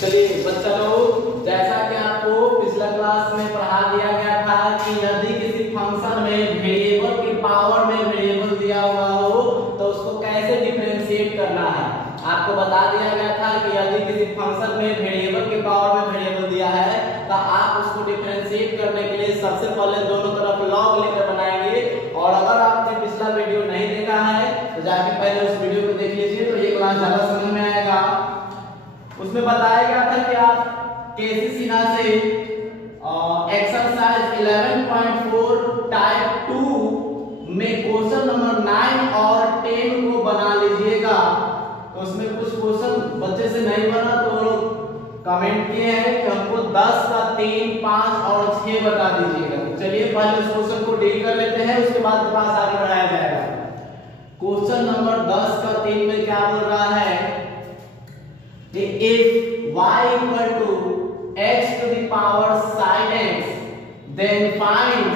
चलिए बच्चा लोग, जैसा कि आपको पिछला क्लास में पढ़ा दिया गया था कि यदि किसी फंक्शन में वेरिएबल के पावर में वेरिएबल दिया हुआ हो तो उसको कैसे डिफरेंशिएट करना है। आपको बता दिया गया था कि यदि किसी फंक्शन में वेरिएबल के पावर में वेरिएबल दिया है तो आप उसको डिफरेंशिएट करने के लिए सबसे पहले दोनों तरफ लॉग लेकर बनाएंगे। और अगर आपने पिछला वीडियो नहीं देखा है तो जाके पहले उस वीडियो को देख लीजिए, तो ये क्लास ज्यादा समझ में आएगा। उसमें बताया गया था कि आप केसी सिन्हा से एक्सरसाइज 11.4 टाइप 2 में क्वेश्चन नंबर 9 और 10 को बना लीजिएगा। तो उसमें कुछ क्वेश्चन बच्चे से नहीं बना तो लोग कमेंट किए हैं कि हमको 10 का 3, 5 और 6 बता दीजिएगा। तो चलिए पहले उस क्वेश्चन को डील कर लेते हैं, उसके बाद क्लास आगे बढ़ाया जाएगा। क्वेश्चन नंबर 10 का 3 में क्या बोल रहा है? If y equal to x to the power sin x, then find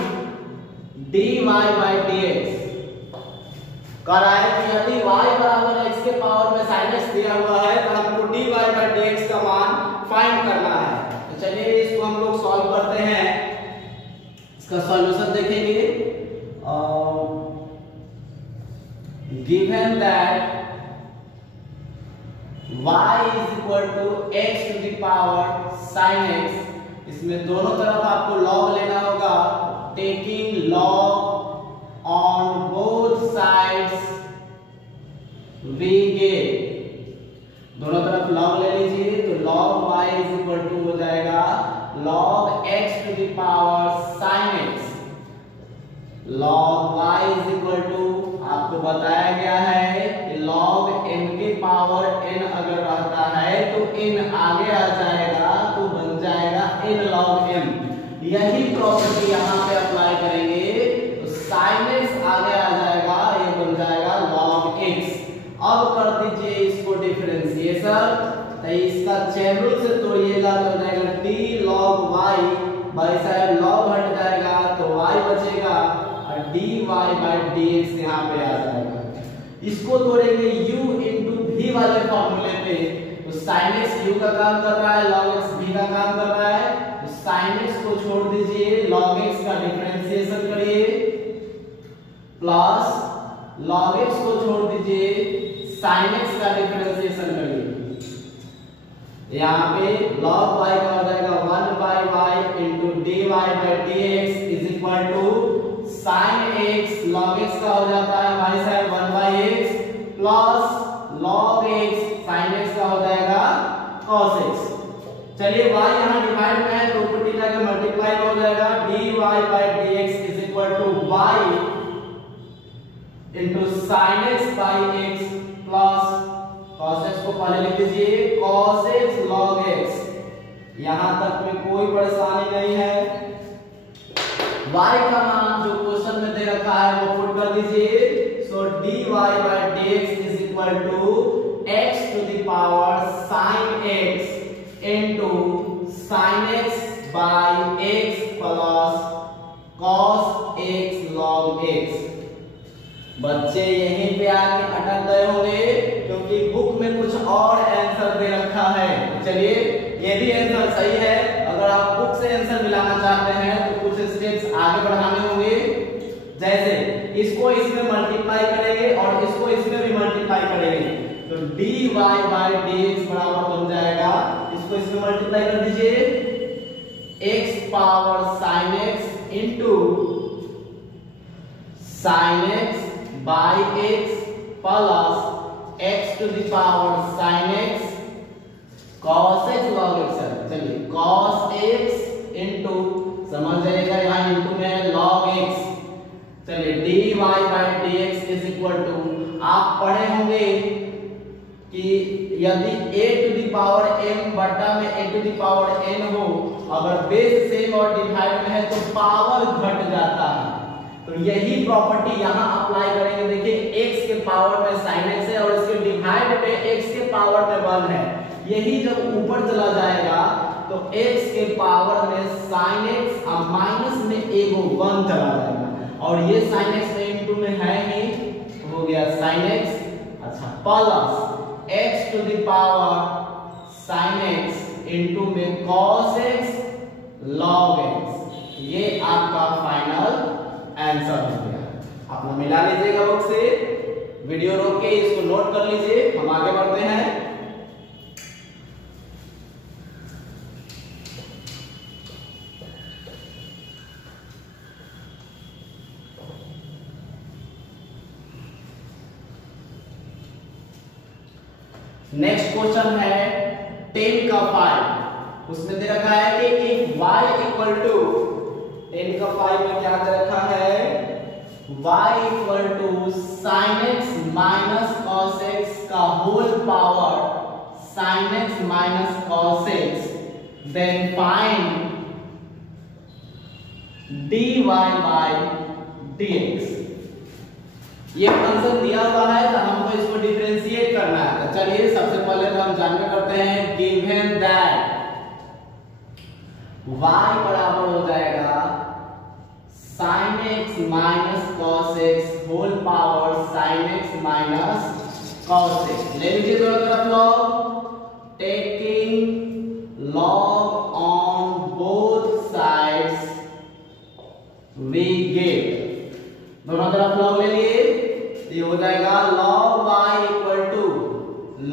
dy by dx। कह रहा है कि यदि y बराबर x के पावर में sin x दिया हुआ है तो हमको dy by dx का मान फाइंड करना है। तो चलिए इसको हम लोग सॉल्व करते हैं। इसका सॉल्यूशन देखेंगे। Given that y is equal to x to the power sin x, इसमें दोनों तरफ आपको log लेना होगा। Taking log on both sides we get, दोनों तरफ log ले लीजिए तो log y is equal to हो जाएगा log x to the power sin x। log y is equal to आपको बताया गया है कि log n के पावर n अगर रहता है तो n आगे आ जाएगा तो बन जाएगा n log m। यही प्रॉपर्टी यहाँ पे अप्लाई करेंगे तो sin x आगे आ जाएगा, ये बन जाएगा log x। अब कर दीजिए इसको डिफरेंशिएशन, तो इसका चेन रूल से तोड़िएगा तो हो जाएगा d log y, भाई साहब log हट जाएगा तो y बचेगा और dy by dx यहाँ पे आ जाएगा। इसको तोड़ेंगे u into v वाले फॉर्मूले पे, तो sin x u का काम कर रहा है, log x v का काम कर रहा है। तो sin x को छोड़ दीजिए, log x का डिफरेंशिएशन करिए, प्लस log x को छोड़ दीजिए, sin x का डिफरेंशिएशन करिए। यहाँ पे log y का हो जाएगा 1 by y into dy by dx is equal to sin x log x का हो जाता है भाई साहब 1 by x plus log x sin x का हो जाएगा cos x। चलिए y यहाँ डिवाइड में है तो ऊपर जाकर मल्टीप्लाई हो जाएगा dy by dx is equal to y into sin x by x plus cos x को पहले लिख दीजिए cos x log x। यहाँ तक में कोई परेशानी नहीं है। y का मान जो क्वेश्चन में दे रखा है वो पुट कर दीजिए। सो dy by dx is equal to x to the power sin x into sin x by x plus cos x log x। बच्चे यहीं पे आके अटक गए होंगे क्योंकि बुक में कुछ और आंसर दे रखा है। चलिए ये भी आंसर सही है। अगर आप बुक से आंसर मिलाना चाहते हैं तो कुछ स्टेप्स आगे बढ़ाने होंगे, जैसे इसको इसमें मल्टीप्लाई करेंगे और इसको इसमें भी मल्टीप्लाई करेंगे तो dy by dx बराबर बन जाएगा, इसको इसमें मल्टीप्लाई कर दीजिए x power sin x into sin x by x plus x to the power sin x cos x log x है। चलिए cos x into समझ जाइएगा यहाँ इंटू में है log x। चलिए dy by dx is equal to, आप पढ़े होंगे कि यदि a to the power m बटा में a to the power n हो, अगर बेस सेम और डिवाइड में है तो पावर घट जाता है। तो यही प्रॉपर्टी यहाँ अप्लाई करेंगे। देखिए x के पावर में sin x है और इसके डिवाइड में x के पावर में 1 है। यही जब ऊपर चला जाएगा तो x के पावर में sin x और माइनस में एगो 1 चला जाएगा और ये sin x में इनटू में है ही, हो गया sin x। अच्छा plus x to the power sin x into में cos x log x। ये आपका फाइनल आंसर हो गया। आप लोग मिला लीजिएगा बुक से, वीडियो रोक के इसको नोट कर लीजिए। हम आगे बढ़ते हैं। नेक्स्ट क्वेश्चन है 10 का 5। उसमें दे रखा है कि इफ y इक्वल टू 10 का 5 में क्या दे रखा है, y equal to sin x minus cos x का whole power sin x minus cos x, then find dy by dx। ये फंक्शन दिया हुआ है तो हमको इसको डिफरेंशिएट करना है। तो चलिए सबसे पहले तो हम जानना करते हैं गिवन दैट y बराबर हो जाएगा sin x minus cos x whole power sin x minus cos x। ले लीजिए दोनों तरफ log, taking log on both sides we get. दोनों तरफ लॉग ले लिए, ये हो जाएगा log y equal to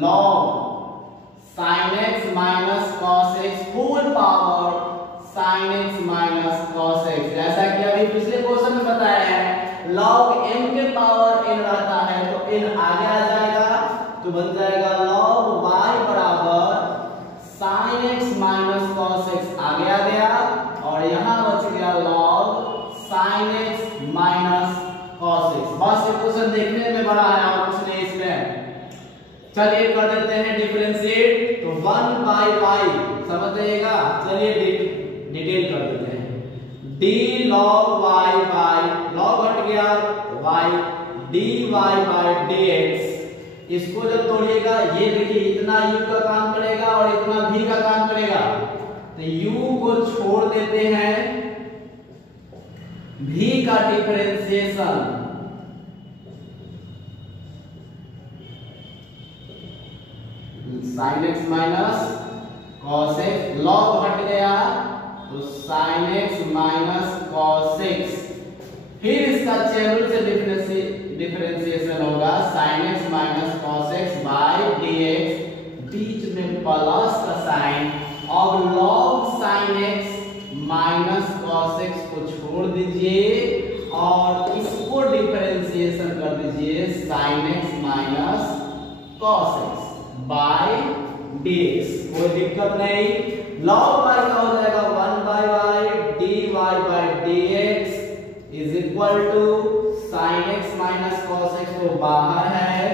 log sin x minus cos x whole power sin x minus cos x। जैसा कि अभी पिछले क्वेश्चन में बताया है, log m के पावर n रहता है तो n आगे आ जाएगा, तो बन जाएगा log y बराबर sin x minus cos x आगे आ गया, और यहाँ बच गया log sin x minus cos x। बस ये क्वेश्चन देखने में बड़ा है और कुछ नहीं इसमें। चलिए कर देते हैं डिफरेंशिएट। तो 1 बाई y समझ जाइएगा। चलिए डिटेल कर देते हैं। d log y by log हट गया y dy बाई dx। इसको जब तोड़िएगा ये देखिए इतना u का काम करेगा और इतना v का काम करेगा, तो u को छोड़ देते हैं, v का differentiation sin x minus cos x, log हट गया तो sin x minus cos x। फिर इसका चेन रूल से डिफरेंशिएशन होगा sin x minus cos x by dx, बीच में प्लस का साइन, और log sin x minus cos x को छोड़ दीजिए और इसको डिफरेंशिएशन कर दीजिए sin x minus cos x by dx। कोई दिक्कत नहीं। log y का हो जाएगा 1 by y dy by dx is equal to sin x minus cos x तो बाहर है,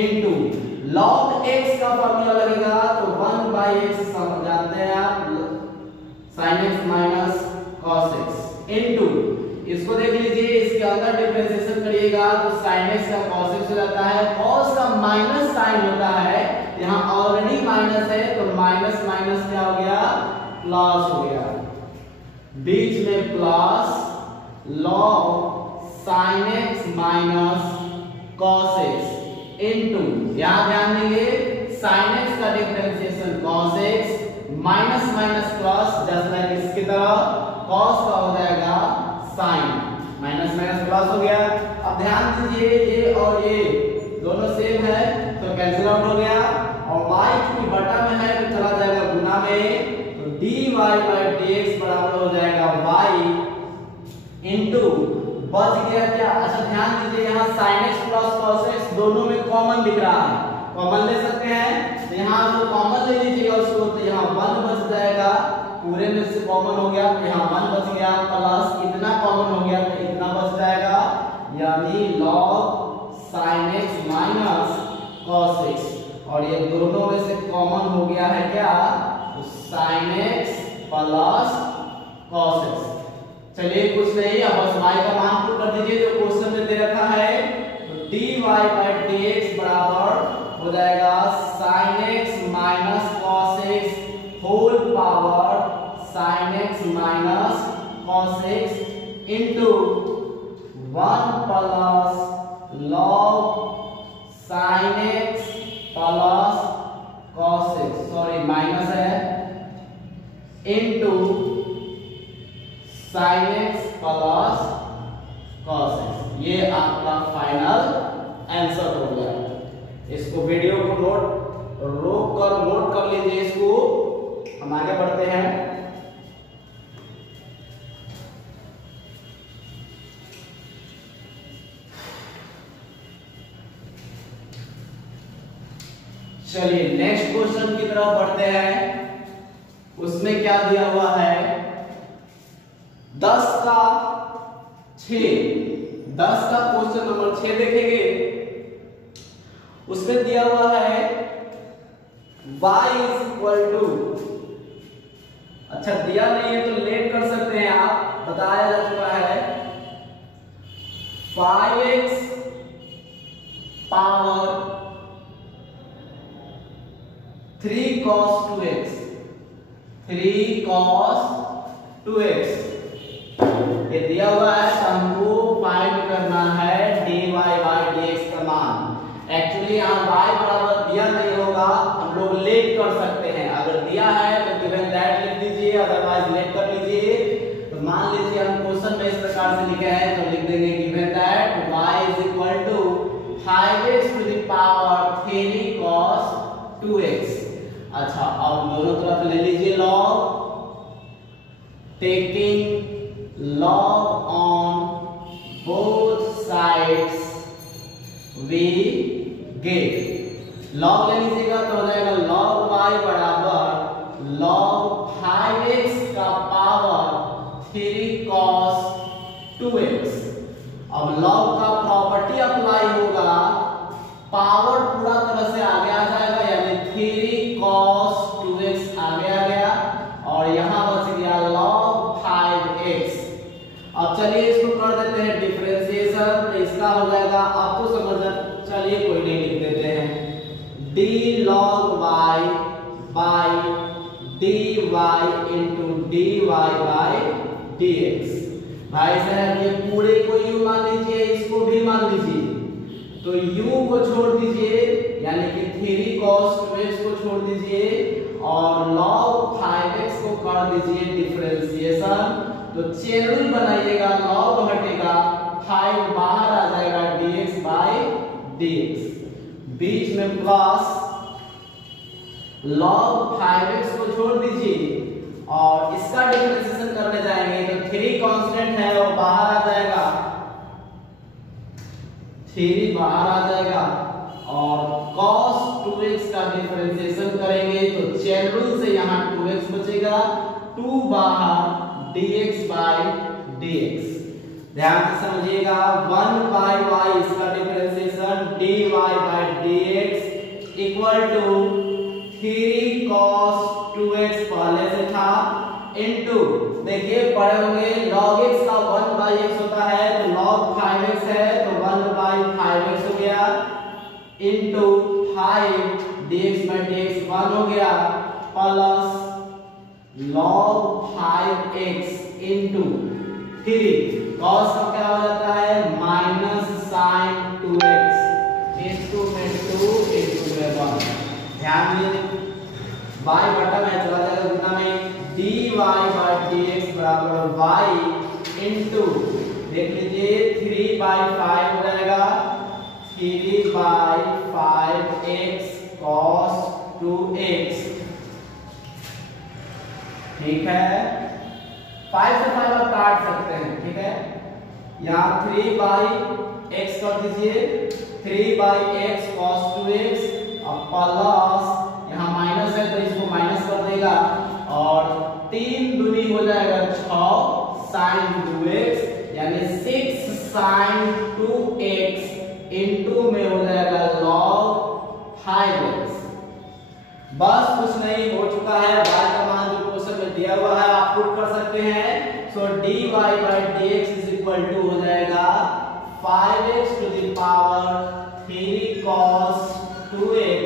इनटू log x का फॉर्मूला लगेगा तो 1 बाय x जानते हैं आप, sin x minus cos x, into इसको देख लीजिए, इसके अंदर डिफरेंशिएशन करिएगा तो sin x का cos x हो जाता है, cos का माइनस साइन होता है, यहाँ ऑलरेडी माइनस है तो माइनस माइनस क्या हो गया, प्लस हो गया, बीच में plus log sin x minus cos x into, यहाँ ध्यान देंगे sin x का differentiation cos x minus minus plus, just like इसकी तरह cos का हो जाएगा sin, माइनस माइनस प्लस हो गया। अब ध्यान दीजिए ये और ये दोनों सेम है तो कैंसिल आउट हो गया, और y की बटा में है तो चला जाएगा गुना में, तो dy बाय dx बराबर हो जाएगा y इनटू बच गया क्या, अच्छा ध्यान दीजिए यहाँ sin x plus cos x दोनों में कॉमन दिख रहा है, कॉमन ले सकते हैं, तो यहाँ जो कॉमन ले लीजिएगा उसको, तो यहाँ 1 बच जाएगा, पूरे में से कॉमन हो गया तो यहाँ 1 बच गया, प्लस इतना कॉमन हो गया तो इतना बच जाएगा, यानी log sin x minus cos x, और ये दोनों में से कॉमन हो गया है क्या, तो sin x plus cos x। चलिए कुछ नहीं, अब बस y का मान पुट कर दीजिए जो क्वेश्चन में दे रखा है, तो dy बाय dx बराबर हो जाएगा sin x minus cos x whole power sin x minus cos x into 1 plus log sin x plus cos x, sorry minus इसको वीडियो को रोक कर नोट कर लीजिए इसको। हम आगे बढ़ते हैं। चलिए नेक्स्ट क्वेश्चन की तरफ बढ़ते हैं। उसमें क्या दिया हुआ है, 10 का 6, 10 का क्वेश्चन नंबर 6 देखेंगे। उसमें दिया हुआ है y इज इक्वल टू, अच्छा दिया नहीं है तो लेट कर सकते हैं आप, बताया जा चुका है 5x power 3 cos 2x, 3 cos 2x ये दिया हुआ है। हमको फाइंड करना है dy by dx का मान। एक्चुअली यहाँ y बराबर दिया नहीं होगा, हम लोग लेट कर सकते हैं। अगर दिया है तो गिवन दैट लिख दीजिए, अदरवाइज लेट कर लीजिए। तो मान लीजिए हम क्वेश्चन में इस प्रकार से लिखे हैं तो लिख देंगे given that y is equal to 5x to the power 3 cos 2x। अच्छा अब दोनों तरफ ले लीजिए log, taking log on both sides we get. Log ले लीजिएगा तो हो जाएगा log y बराबर log 5x का पावर 3 cos 2x। अब log का प्रॉपर्टी अप्लाई होगा, पावर पूरा तरह से आगे आ जाएगा, यानी 3 cos 2x आगे आ गया और यहां बच गया log 5x। अब चलिए इसको कर देते हैं डिफरेंशिएशन, तो इसका हो जाएगा, अब तो समझ, चलिए कोई नहीं लिख देते हैं d log y by dy into dy by dx। भाई साहब ये पूरे को u मान लीजिए, इसको भी मान लीजिए, तो u को छोड़ दीजिए यानी कि 3 cos 2x को छोड़ दीजिए और log 5x को कर दीजिए डिफरेंशिएशन। तो चेन रूल बनाइएगा, log हटेगा 5 बाहर आ जाएगा dx by dx, बीच में प्लस log 5x को छोड़ दीजिए और इसका डिफरेंशिएशन करने जाएंगे तो 3 कांस्टेंट है वो बाहर आ जाएगा, 3 बाहर आ जाएगा और cos 2x का डिफरेंशिएशन करेंगे तो चेन रूल से यहाँ 2x बचेगा, 2 बाहर dx by dx। ध्यान से समझिएगा, 1 by y इसका differentiation dy by dx equal to 3 cos 2x पहले से था इनटू, देखिए पढ़े होंगे log x का 1 by x होता है तो log 5x है तो 1 by 5x हो गया इनटू 5 dx by dx 1 हो गया plus log 5x into 3 cos का क्या हो जाता है माइनस sin 2x इनटू में 2 इनटू में 1। ध्यान दीजिए y बटा में चला जाएगा गुना में dy by dx बराबर y इनटू, देख लीजिए 3 by 5 हो जाएगा 3 by 5x cos 2x। ठीक है, 5 से 5 आप काट सकते हैं, ठीक है। यहाँ 3 by x कर दीजिए, 3 by x cos 2x और प्लस यहाँ माइनस है तो इसको माइनस कर देगा और 3 दूनी हो जाएगा 6 sin 2x यानी 6 sin 2x इनटू में हो जाएगा log 5x। बस कुछ नहीं, हो चुका है। y का मान जो क्वेश्चन में दिया हुआ है आप पुट कर सकते हैं। So dy by dx is equal to हो जाएगा 5x to the power 3 cos 2x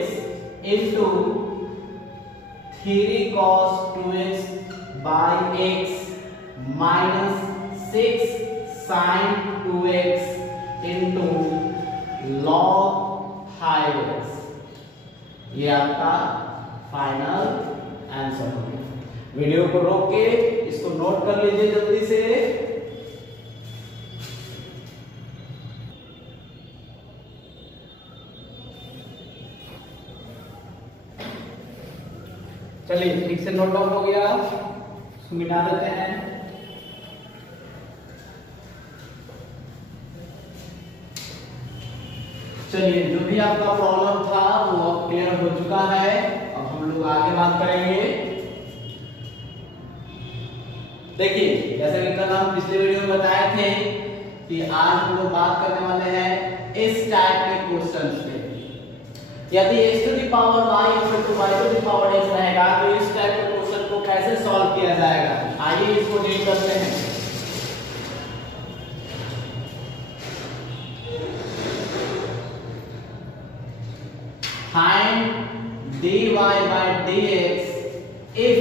into 3 cos 2x by x minus 6 sin 2x into log 5x। ये आपका फाइनल आंसर हो गया। वीडियो को रोक के इसको नोट कर लीजिए जल्दी से। चलिए ठीक से नोट डाउन हो गया, उसको मिटा देते हैं। चलिए जो भी आपका प्रॉब्लम था वो अब क्लियर हो चुका है। अब हम लोग आगे बात करेंगे। देखिए जैसे कि कल हम पिछले वीडियो में बताए थे कि आज हम लोग बात करने वाले हैं इस टाइप के क्वेश्चंस पे। यदि x to the power y equal to y to the power x रहेगा तो इस टाइप के क्वेश्चन को कैसे सॉल्व किया जाएगा, आइए इसको डील करते हैं। Find dy by dx if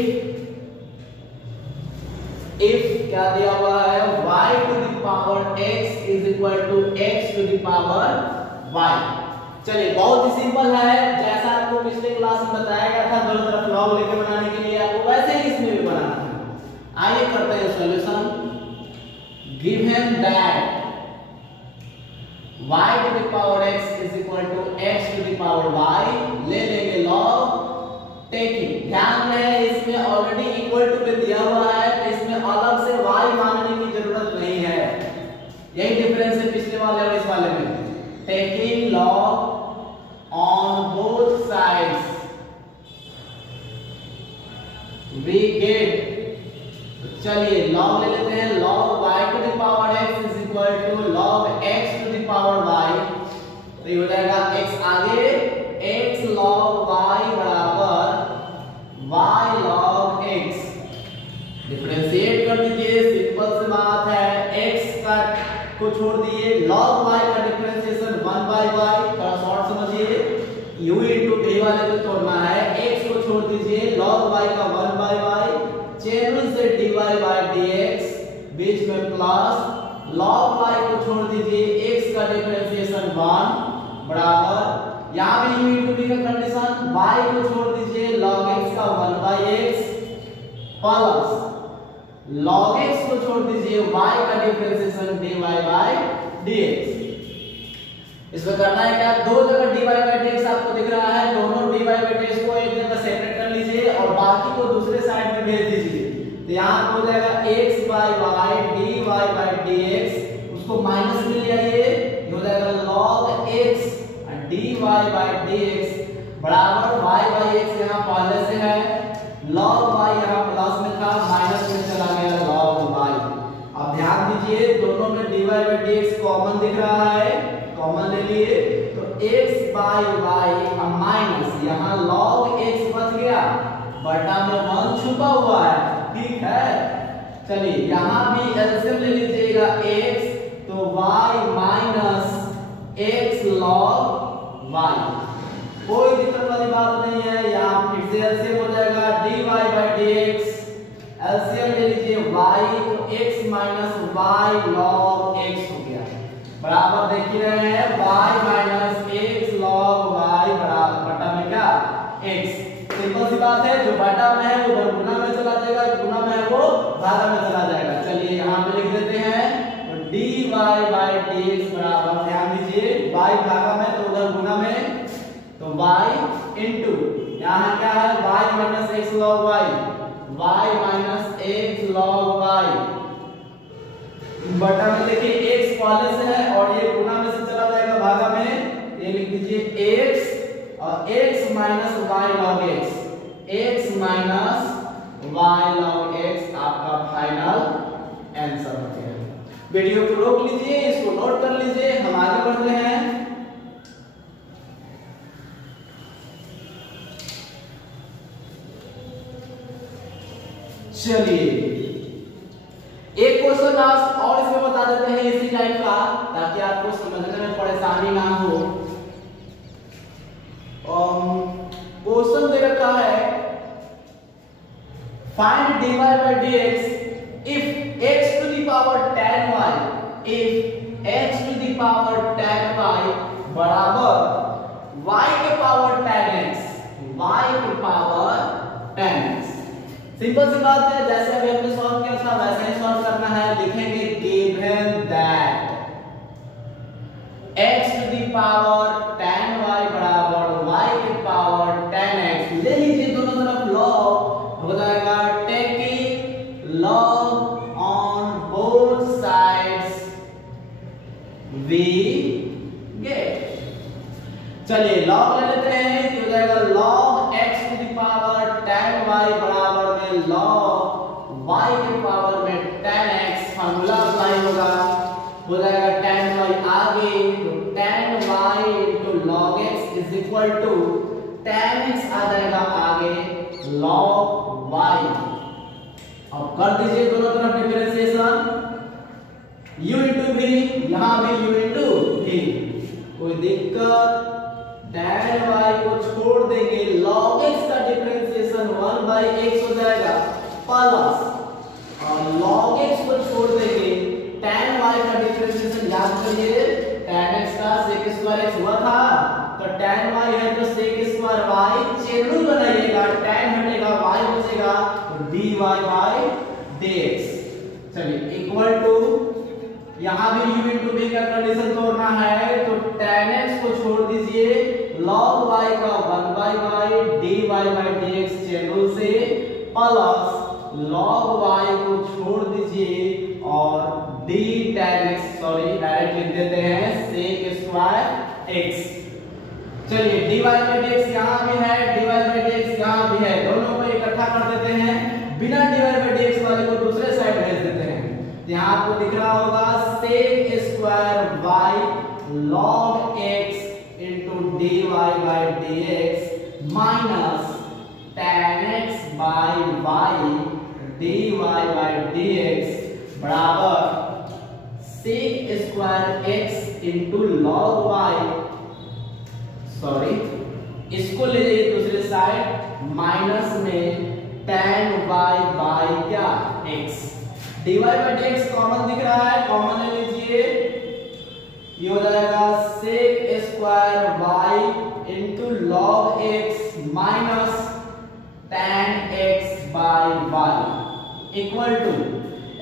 क्या दिया हुआ है y to the power x is equal to x to the power y। चलिए बहुत ही सिंपल है, जैसा आपको पिछले क्लास में बताया गया था दोनों तरफ लॉग लेके बनाने के लिए आपको वैसे ही इसमें भी बनाना है। आइए करते हैं solution. Given that y to the power x is equal to x to the power y, ले लेंगे लॉग टेकिंग, ध्यान रहे इसमें ऑलरेडी इक्वल टू पे दिया हुआ है तो इसमें अलग से y मानने की जरूरत नहीं है। यही डिफरेंस है पिछले वाले और इस वाले में। Taking log on both sides we get, चलिए लॉग ले लेते हैं, log y to the power x is equal to log x to the power y, तो ये हो जाएगा x आगे x log y बराबर y log x। डिफरेंशिएट कर दीजिए, सिंपल सी बात है, x का को छोड़ दिए, log y का डिफरेंशिएशन 1 by y, थोड़ा शॉर्ट समझिए, u into v वाले को छोड़ना है, x को छोड़ दीजिए, log y का 1 by y, चेन से dy by dx, बीच में प्लस, log y को छोड़ दीजिए, x का डिफरेंशिएशन 1 बराबर, यहाँ भी u into v का कंडीशन, y को छोड़ दीजिए, log x का 1 by x plus log x को छोड़ दीजिए, y का डिफरेंशिएशन dy by dx। इसमें करना है क्या, दो जगह dy by dx आपको दिख रहा है, दोनों dy by dx को एक जगह सेपरेट कर लीजिए और बाकी को दूसरे साइड में भेज दीजिए। तो यहाँ हो जाएगा x by y dy by dx, उसको माइनस में ले आइए, ये हो जाएगा log x dy by dx बराबर y by x यहाँ पहले से है, log y यहाँ प्लस में था, माइनस में चला गया log y। अब ध्यान दीजिए दोनों में dy by dx कॉमन दिख रहा है, कॉमन ले लिए तो x by y अब माइनस, यहाँ log x बच गया, बटा में 1 छुपा हुआ है, ठीक है। चलिए यहाँ भी एलसीएम ले लीजिएगा x, तो y minus x log y, कोई दिक्कत वाली बात नहीं है। यहाँ फिर से एलसीएम हो जाएगा dy by dx, एलसीएम ले लीजिए y, तो x minus y log x हो गया, बराबर देख ही रहे हैं y minus x log y बराबर बटा में क्या x। सिंपल सी बात है, जो बटा में है वो उधर गुना में चला जाएगा, गुना में है वो भागा में चला जाएगा। चलिए यहाँ पे लिख देते हैं तो dy by dx बराबर, ध्यान दीजिए y भागा में तो उधर गुना में, तो y इंटू यहाँ क्या है y minus x log y, y minus x log y बटा में देखिए x पहले से है और ये गुना में से चला जाएगा भागा में, ये लिख दीजिए x और x minus y log x, x minus y log x आपका फाइनल आंसर हो गया। वीडियो को रोक लीजिए, इसको नोट कर लीजिए, हम आगे बढ़ते हैं। चलिए एक क्वेश्चन आज और इसमें बता देते हैं इसी टाइप का, ताकि आपको समझने में परेशानी ना हो। क्वेश्चन दे रखा है find dy by dx if x to the power tan y, if x to the power tan y बराबर y के पावर tan x, y के पावर tan x। सिंपल सी बात है, जैसे अभी हमने सॉल्व किया था वैसे ही सॉल्व करना है। लिखेंगे given that x to the power tan y बराबर y के पावर tan x, ले लीजिए दोनों तरफ log tan x आ जाएगा आगे log y। अब कर दीजिए दोनों तरफ डिफरेंशिएशन, u into v, यहाँ भी u into v, कोई दिक्कत। tan y को छोड़ देंगे, log x का डिफरेंशिएशन 1/x हो जाएगा प्लस, और log x को छोड़ देंगे, tan y का डिफरेंशिएशन याद करिए, tan x का sec स्क्वायर x हुआ था, तो tan y है तो sec स्क्वायर y, चेन बनाइएगा, tan हटेगा y बचेगा, तो dy by dx। चलिए इक्वल टू, यहाँ भी u into v का कंडीशन तोड़ना है, तो tan x को छोड़ दीजिए, log y का 1/y dy by dx chain rule से, प्लस log y को छोड़ दीजिए और d tan x, sorry direct लिख देते हैं sec स्क्वायर x। चलिए dy by dx यहाँ भी है, dy by dx यहाँ भी है, दोनों को इकट्ठा कर देते हैं, बिना dy by dx वाले को दूसरे साइड भेज देते हैं। यहाँ आपको दिख रहा होगा sec square y log x into dy by dx minus tan x by y dy by dx बराबर sec square x into log y, sorry इसको ले जाइए दूसरे साइड, माइनस में tan y by क्या x, dy by dx common दिख रहा है, कॉमन ले लीजिए, ये हो जाएगा sec square y into log x minus tan x by y equal to,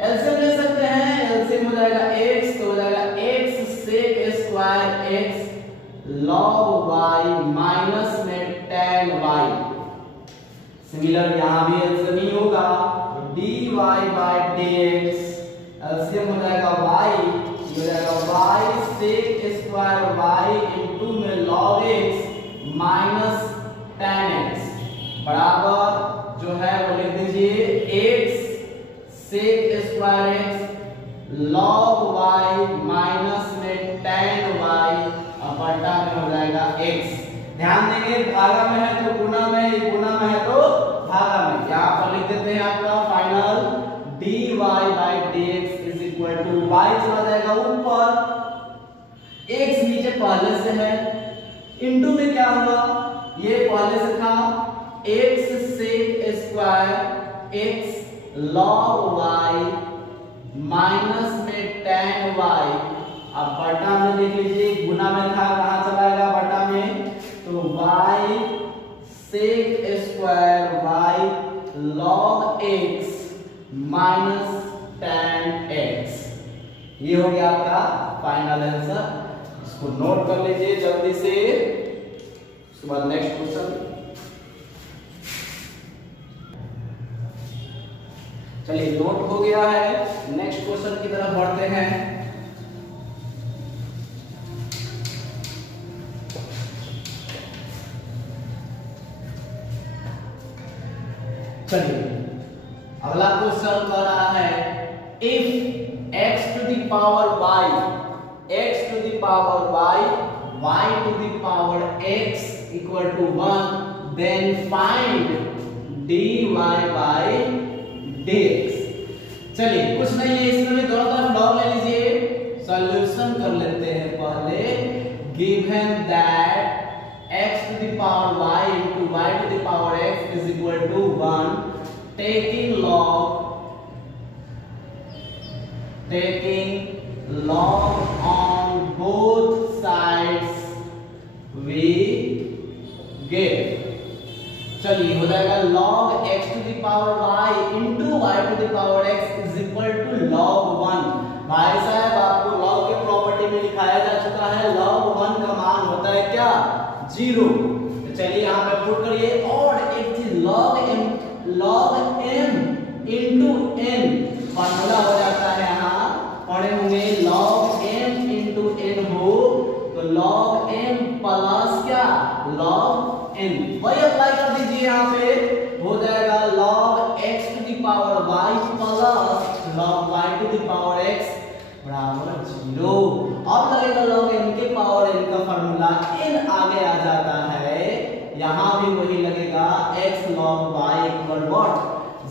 LCM ले सकते हैं, एलसीएम हो जाएगा x, तो हो जाएगा x sec square x log y minus में tan y, सिमिलर यहाँ भी एलसीएम ही होगा, dy by dx एलसीएम हो जाएगा y, हो जाएगा y sec square y into में log x minus tan x बराबर जो है वो लिख दीजिए x sec square x log y minus में tan y अपरटा में हो जाएगा x। ध्यान देंगे भागा में है तो गुणा में, गुणा में है तो भागा में, यहाँ पर लिख देते हैं आपका final dy by dx is equal to y चला जाएगा ऊपर, x नीचे पहले से है, इनटू में क्या हुआ, ये पहले से था x sec square x log y minus में tan y, अब बटा में देख लीजिए, गुना में था, कहां चला गया बटा में, तो y sec square y log x minus tan x, ये हो गया आपका फाइनल आंसर। इसको नोट कर लीजिए जल्दी से, उसके बाद नेक्स्ट क्वेश्चन। चलिए नोट हो गया है, नेक्स्ट क्वेश्चन की तरफ बढ़ते हैं। चलिए अगला क्वेश्चन कह रहा है, if x to the power y, x to the power y, y to the power x equal to 1, then find dy by dx। चलिए कुछ नहीं है, इसमें दोनों तरफ लॉग ले लीजिए, सॉल्यूशन कर लेते हैं पहले। Given that x to the power y into y to the power x is equal to 1, taking log on both sides we get। चलिए हो जाएगा log x to the power y into y to the power x is equal to log 1। भाई साहब आपको log के property में लिखाया जा चुका है, log 1 का मान होता है क्या, 0। तो चलिए यहाँ पे पुट करिए, और एक चीज log m into n formula हो जाता है, यहाँ पढ़े होंगे log m into n हो तो log m प्लस क्या log n, वही अप्लाई कर दीजिए, यहाँ पे हो जाएगा log x to the power y plus log y to the power x बराबर 0। अब लगेगा log n के पावर n का फॉर्मूला, n आगे आ जाता है, यहाँ भी वही लगेगा x log y equal what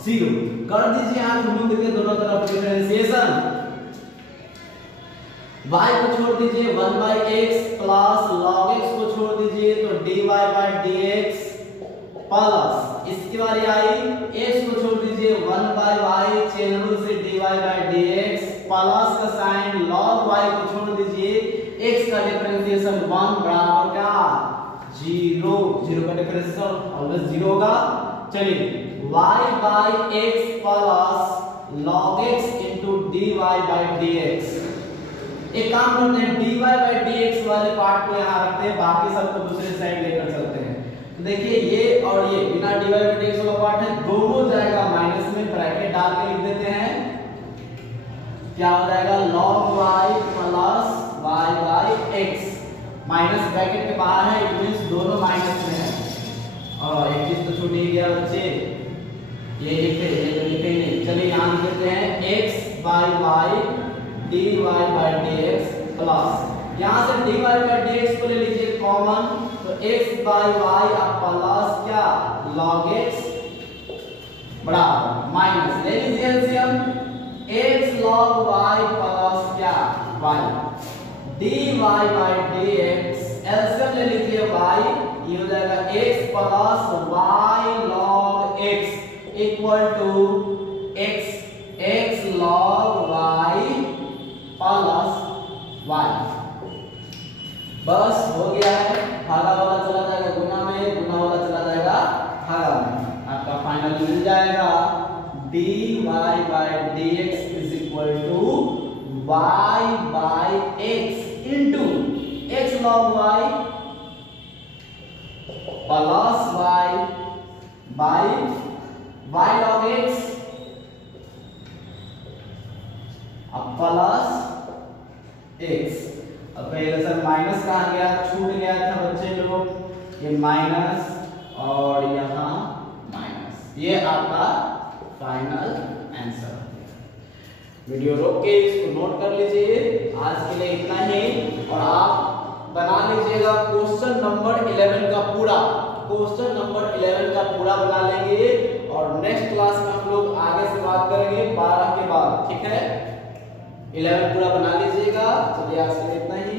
0। कर दीजिए आंख मूंद के दोनों तरफ डिफरेंशिएशन। y को छोड़ दीजिए 1/x प्लस log x को छोड़ दीजिए तो dy/dx प्लस इसके बारी आई x को छोड़ दीजिए 1/y चेन रूल से dy/dx प्लस का साइन log y को छोड़ दीजिए x का डिफरेंशिएशन 1 बराबर क्या 0। 0 का डिफरेंशिएशन ऑलवेज 0 होगा। चलिए y/x plus log x into dy/dx। एक काम करते हैं dy/dx वाले पार्ट को यहाँ रखते हैं, बाकी सबको दूसरे साइड लेकर चलते हैं। देखिए ये और ये बिना dy/dx वाला पार्ट है, दोनों जाएगा माइनस में, ब्रैकेट डाल के लिख देते हैं। क्या हो जाएगा log y plus y/x minus bracket के बाहर है, इट मींस दोनों माइनस में है। और एक चीज तो छूट ही गया बच्चे, ये लिखेंगे। चलिए यहाँ लिख देते हैं x/y dy/dx प्लस यहाँ से dy/dx को ले लीजिए कॉमन, तो x/y अब प्लस क्या log x बराबर माइनस ले लीजिए LCM x log y plus क्या y dy/dx एलसीएम ले लीजिए y, ये हो जाएगा x plus y log x equal to x log y plus y। बस हो गया है, भागा वाला चला जाएगा गुना में, गुना वाला चला जाएगा भागा में, आपका फाइनल मिल जाएगा dy/dx is equal to y/x into x log y plus y by y log x अब प्लस x। अब पहले सर माइनस कहाँ गया, छूट गया था बच्चे लोग, ये माइनस और यहाँ माइनस, ये आपका फाइनल आंसर। वीडियो रोक के इसको नोट कर लीजिए। आज के लिए इतना ही, और आप बना लीजिएगा क्वेश्चन नंबर 11 का पूरा, क्वेश्चन नंबर 11 का पूरा बना लेंगे, और नेक्स्ट क्लास में हम लोग आगे से बात करेंगे 12 के बाद, ठीक है। 11 पूरा बना लीजिएगा। चलिए आज के लिए इतना ही।